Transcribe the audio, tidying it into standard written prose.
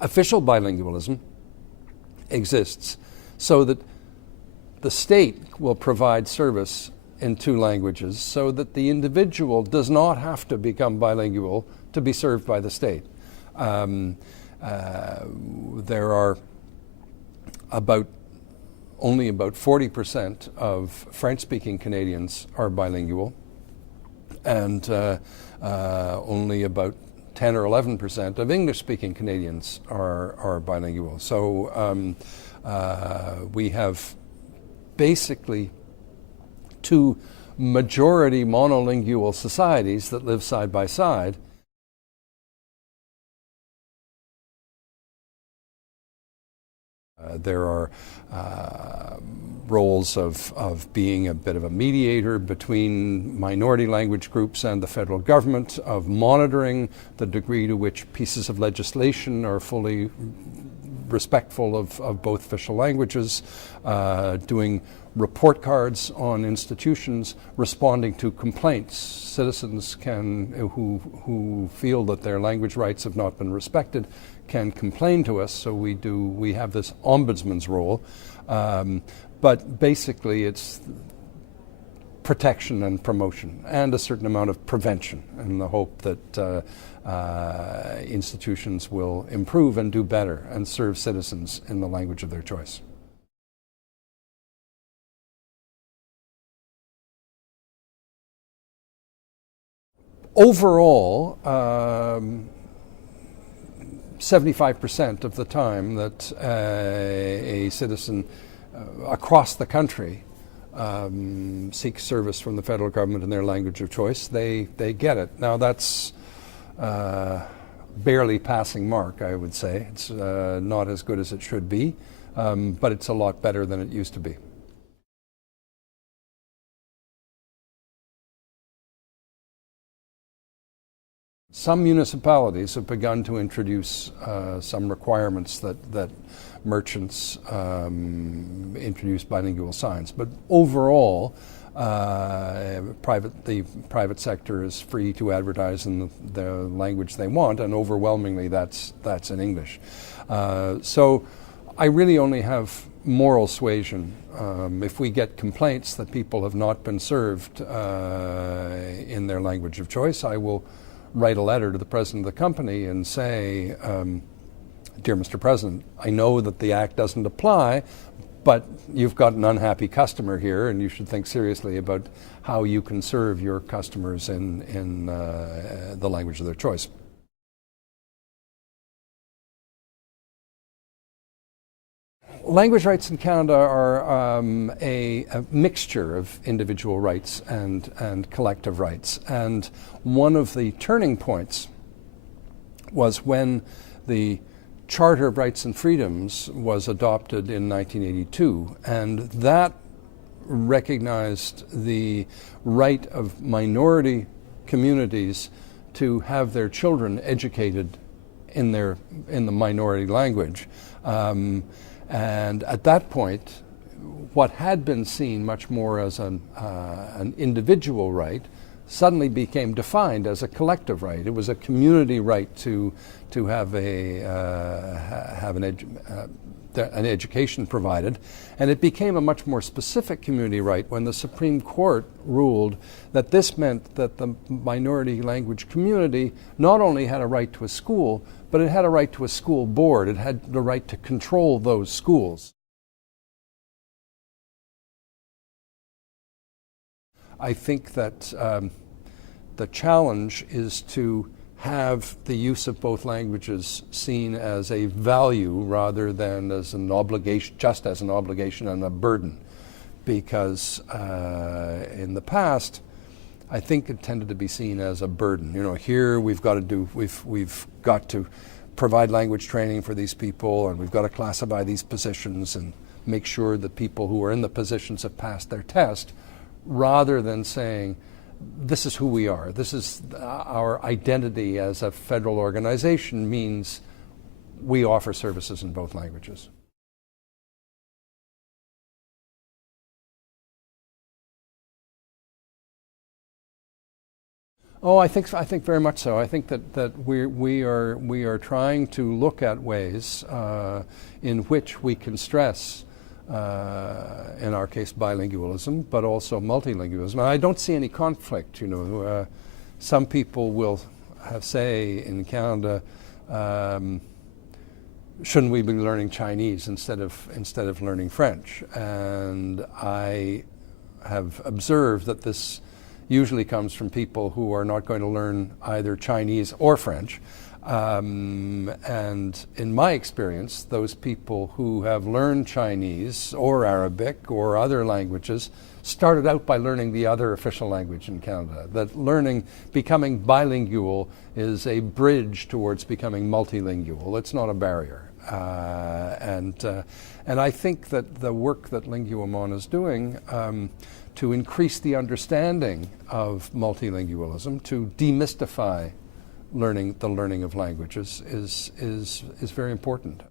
Official bilingualism exists so that the state will provide service in two languages so that the individual does not have to become bilingual to be served by the state. There are only about 40% of French-speaking Canadians are bilingual, and only about 10 or 11% of English-speaking Canadians are bilingual. So we have basically two majority monolingual societies that live side by side. There are roles of being a bit of a mediator between minority language groups and the federal government, of monitoring the degree to which pieces of legislation are fully respectful of both official languages, doing report cards on institutions, responding to complaints. Citizens who feel that their language rights have not been respected can complain to us, so we have this ombudsman's role. But basically it's protection and promotion and a certain amount of prevention in the hope that institutions will improve and do better and serve citizens in the language of their choice. Overall, 75% of the time that a citizen across the country seeks service from the federal government in their language of choice, they get it. Now that's barely passing mark, I would say. It's not as good as it should be, but it's a lot better than it used to be. Some municipalities have begun to introduce some requirements that merchants introduce bilingual signs. But overall, the private sector is free to advertise in the language they want, and overwhelmingly that's in English. So I really only have moral suasion. If we get complaints that people have not been served in their language of choice, I will write a letter to the president of the company and say, dear Mr. President, I know that the Act doesn't apply, but you've got an unhappy customer here and you should think seriously about how you can serve your customers in the language of their choice. Language rights in Canada are a mixture of individual rights and collective rights. And one of the turning points was when the Charter of Rights and Freedoms was adopted in 1982. And that recognized the right of minority communities to have their children educated in the minority language. And at that point, what had been seen much more as an individual right suddenly became defined as a collective right. It was a community right to have an education provided, and it became a much more specific community right when the Supreme Court ruled that this meant that the minority language community not only had a right to a school, but it had a right to a school board. It had the right to control those schools. I think that the challenge is to have the use of both languages seen as a value rather than as an obligation, just as an obligation and a burden. Because in the past, I think it tended to be seen as a burden. You know, here we've got to provide language training for these people, and we've got to classify these positions and make sure that people who are in the positions have passed their test, rather than saying, this is who we are. This is our identity as a federal organization means we offer services in both languages. Oh, I think very much so. I think that we are trying to look at ways in which we can stress, in our case, bilingualism, but also multilingualism. And I don't see any conflict. Some people will say in Canada, shouldn't we be learning Chinese instead of learning French? And I have observed that this usually comes from people who are not going to learn either Chinese or French. And in my experience, those people who have learned Chinese or Arabic or other languages started out by learning the other official language in Canada. That becoming bilingual is a bridge towards becoming multilingual. It's not a barrier. And I think that the work that Linguamón is doing to increase the understanding of multilingualism, to demystify the learning of languages is very important.